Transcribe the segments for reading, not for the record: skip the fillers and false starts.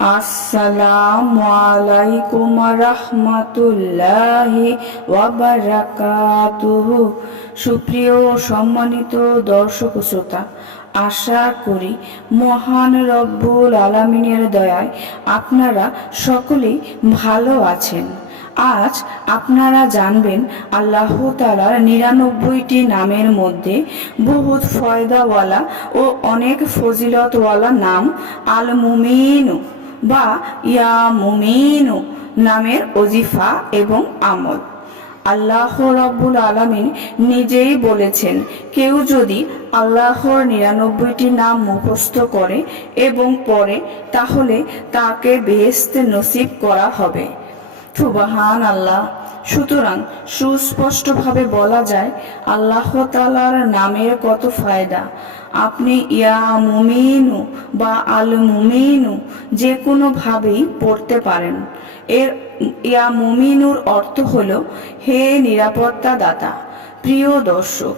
আসসালামু আলাইকুম রাহমাতুল্লাহি ওয়া বারাকাতুহু। সুপ্রিয় ও সম্মানিত দর্শক শ্রোতা, আশা করি মহান রব্বুল আলামিনের দয়ায় আপনারা সকলেই ভালো আছেন। আজ আপনারা জানবেন আল্লাহ তাআলার ৯৯টি নামের মধ্যে বহুত ফয়দাওয়ালা ও অনেক ফজিলতওয়ালা নাম আল মুমিন বা ইয়া মুমিনু নামের ওজিফা এবং আমল। আল্লাহ রব্বুল আলামিন নিজেই বলেছেন, কেউ যদি আল্লাহর ৯৯টি নাম মুখস্থ করে এবং পড়ে তাহলে তাকে বেহেশত নসিব করা হবে। সুবহান আল্লাহ। সুতরাং সুস্পষ্টভাবে বলা যায় আল্লাহ তাআলার নামের কত ফায়দা। আপনি ইয়া মুমিনু বা আল মুমিনু যে কোনোভাবেই পড়তে পারেন। এর ইয়া মুমিনুর অর্থ হলো হে নিরাপত্তা দাতা। প্রিয় দর্শক,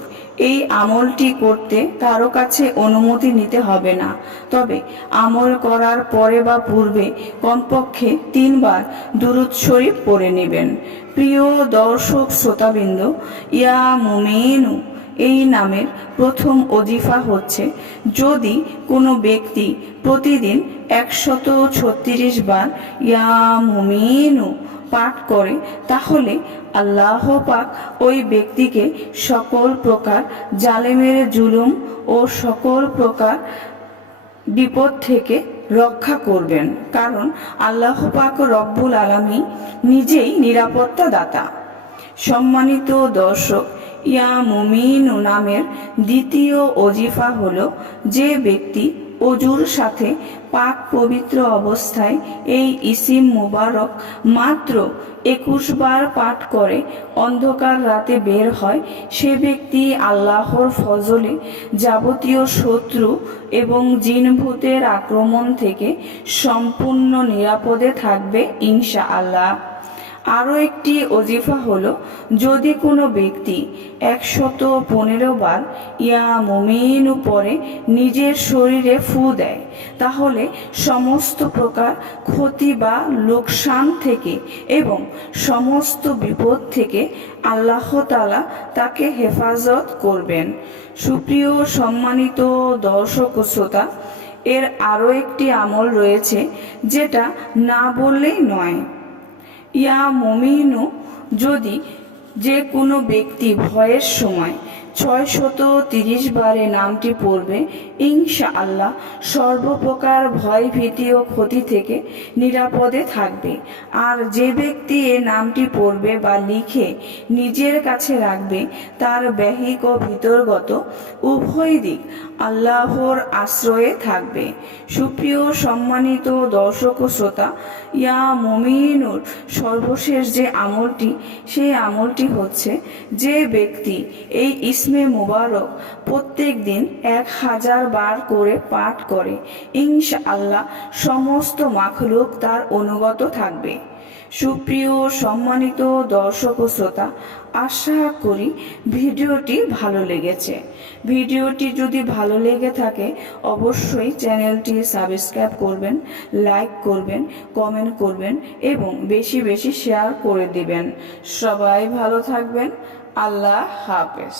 এই আমলটি করতে কারো কাছে অনুমতি নিতে হবে না, তবে আমল করার পরে বা পূর্বে কমপক্ষে ৩ বার দুরূদ শরীফ পড়ে নেবেন। প্রিয় দর্শক শ্রোতাবৃন্দ, ইয়া মুমিনু এই নামের প্রথম ওজিফা হচ্ছে, যদি কোনো ব্যক্তি প্রতিদিন ১৩৬ বার ইয়া মুমিনু পাঠ করে তাহলে আল্লাহ পাক ওই ব্যক্তিকে সকল প্রকার জালেমের জুলুম ও সকল প্রকার বিপদ থেকে রক্ষা করবেন, কারণ আল্লাহ পাক রব্বুল আলামিন নিজেই নিরাপত্তা দাতা। সম্মানিত দর্শক, ইয়া মুমিনু নামের দ্বিতীয় ওজিফা হলো, যে ব্যক্তি অজুর সাথে পাক পবিত্র অবস্থায় এই ইসিম মুবারক মাত্র ২১ বার পাঠ করে অন্ধকার রাতে বের হয়, সে ব্যক্তি আল্লাহর ফজলে যাবতীয় শত্রু এবং জিনভূতের আক্রমণ থেকে সম্পূর্ণ নিরাপদে থাকবে ইনশাআল্লাহ। আরও একটি ওজিফা হলো, যদি কোনো ব্যক্তি ১১৫ বার ইয়া মুমিনু পরে নিজের শরীরে ফু দেয় তাহলে সমস্ত প্রকার ক্ষতি বা লোকসান থেকে এবং সমস্ত বিপদ থেকে আল্লাহ তাআলা তাকে হেফাজত করবেন। সুপ্রিয় সম্মানিত দর্শক ও শ্রোতা, এর আরও একটি আমল রয়েছে যেটা না বললেই নয়। ইয়া মুমিনু যদি যে কোনো ব্যক্তি ভয়ের সময় ৬৩০ বারে নামটি পড়বে, ইনশাআল্লাহ সর্বপ্রকার ভয় ভীতি ও ক্ষতি থেকে নিরাপদে থাকবে। আর যে ব্যক্তি এ নামটি পড়বে বা লিখে নিজের কাছে রাখবে, তার বাহ্যিক ও ভিতরগত উভয় দিক আল্লাহর আশ্রয়ে থাকবে। সুপ্রিয় সম্মানিত দর্শক ও শ্রোতা, ইয়া মুমিনুর সর্বশেষ যে আমলটি, সেই আমলটি হচ্ছে, যে ব্যক্তি এই ইসমে মুবারক প্রত্যেক দিন ১০০০ বার করে পাঠ করে, ইনশাআল্লাহ সমস্ত মাখলুক তার অনুগত থাকবে। সুপ্রিয় সম্মানিত দর্শক ও শ্রোতা, আশা করি ভিডিওটি ভালো লেগেছে। ভিডিওটি যদি ভালো লেগে থাকে অবশ্যই চ্যানেলটি সাবস্ক্রাইব করবেন, লাইক করবেন, কমেন্ট করবেন এবং বেশি বেশি শেয়ার করে দিবেন। সবাই ভালো থাকবেন। আল্লাহ হাফেজ।